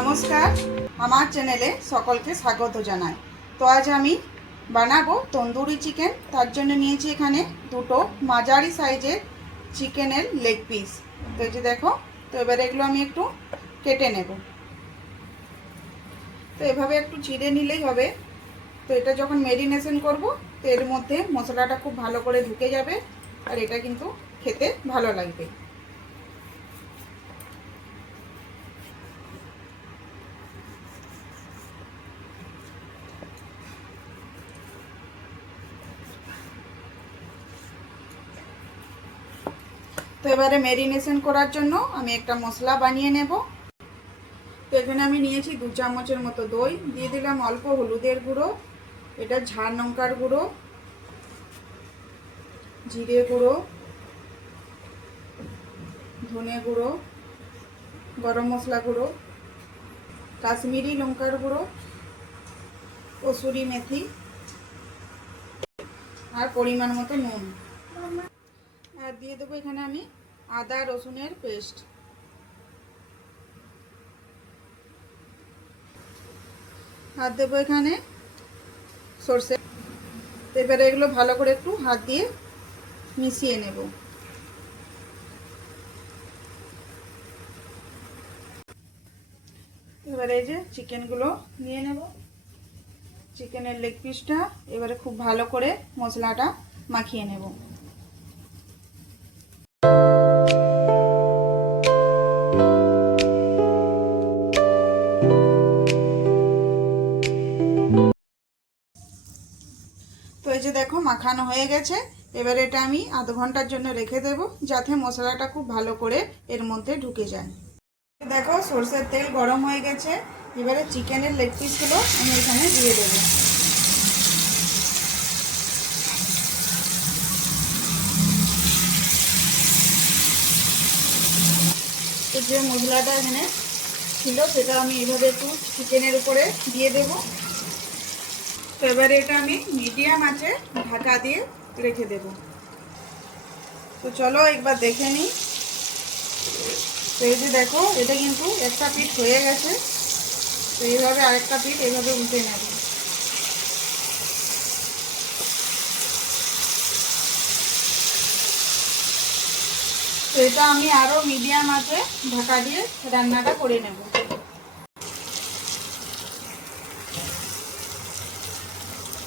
নমস্কার। আমার চ্যানেলে সকলকে স্বাগত জানাই। তো আজ আমি বানাবো তন্দুরি চিকেন। তার জন্য নিয়েছি এখানে দুটো মাঝারি সাইজের চিকেনের লেগ পিস। তো এই যে দেখো, তো এবার এগুলো আমি একটু কেটে নেব। তো এভাবে একটু ছিঁড়ে নিলেই হবে। তো এটা যখন মেরিনেশন করব, তো এর মধ্যে মশলাটা খুব ভালো করে ঢুকে যাবে। আর এটা কিন্তু খেতে ভালো লাগবে। তো এবারে ম্যারিনেশন করার জন্য আমি একটা মশলা বানিয়ে নেব। তো এখানে আমি নিয়েছি দু চামচের মতো দই, দিয়ে দিলাম অল্প হলুদের গুঁড়ো, এটা ঝাল লঙ্কার গুঁড়ো, জিরে গুঁড়ো, ধনে গুঁড়ো, গরম মশলা গুঁড়ো, কাশ্মীরি লঙ্কার গুঁড়ো, কসুরি মেথি, আর পরিমাণ মতো নুন। আর দিয়ে দেবো এখানে আমি আদা রসুনের পেস্ট। হাত দেবো এখানে সর্ষে। এবারে এগুলো ভালো করে একটু হাত দিয়ে মিশিয়ে নেব। এবারে এই যে চিকেনগুলো নিয়ে নেব। চিকেনের লেগ পিসটা এবারে খুব ভালো করে মশলাটা মাখিয়ে নেব। যে দেখো মাখানো হয়ে গেছে, এবার এটা আমি আধ ঘণ্টার জন্য রেখে দেব, যাতে মশলাটা খুব ভালো করে এর মধ্যে ঢুকে যায়। দেখো সর্ষের তেল গরম হয়ে গেছে, এবারে চিকেনের লেগ পিসগুলো আমি এখানে দিয়ে দেবো। যে মশলাটা এখানে ছিল, সেটা আমি এইভাবে একটু চিকেনের উপরে দিয়ে দেবো। তো এবারে এটা আমি মিডিয়াম আছে ঢাকা দিয়ে রেখে দেব। তো চলো একবার দেখে নিই। তো এই যে দেখো, এটা কিন্তু একটা পিঠ হয়ে গেছে। তো এইভাবে আরেকটা পিঠ এইভাবে উল্টে নেব। তো এটা আমি আরও মিডিয়াম আছে ঢাকা দিয়ে রান্নাটা করে নেব।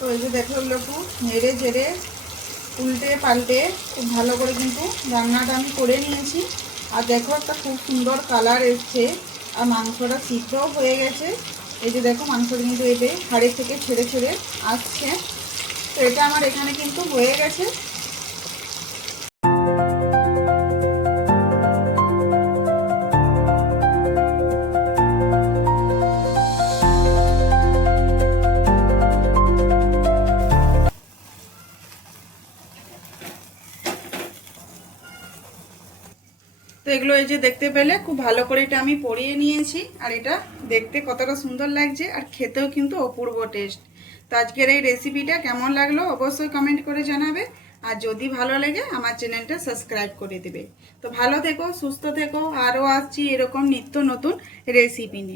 তো এই যে দেখো এগুলো একটু নেড়ে জেড়ে উল্টে পাল্টে খুব ভালো করে কিন্তু রান্নাটা আমি করে নিয়েছি। আর দেখো একটা খুব সুন্দর কালার এসছে আর মাংসটা সিদ্ধও হয়ে গেছে। এই যে দেখো মাংসটা কিন্তু এতে হাড়ের থেকে ছেড়ে ছেড়ে আসছে। তো এটা আমার এখানে কিন্তু হয়ে গেছে। তো এগুলো এই যে দেখতে পেলে খুব ভালো করে এটা আমি পরিয়ে নিয়েছি, আর এটা দেখতে কতটা সুন্দর লাগছে, আর খেতেও কিন্তু অপূর্ব টেস্ট তো আজকের এই রেসিপিটা কেমন লাগল অবশ্যই কমেন্ট করে জানাবে, আর যদি ভালো লাগে আমার চ্যানেলটা সাবস্ক্রাইব করে দেবে। তো ভালো থেকো, সুস্থ থেকো, আরও আসছি এরকম নিত্য নতুন রেসিপি নিয়ে।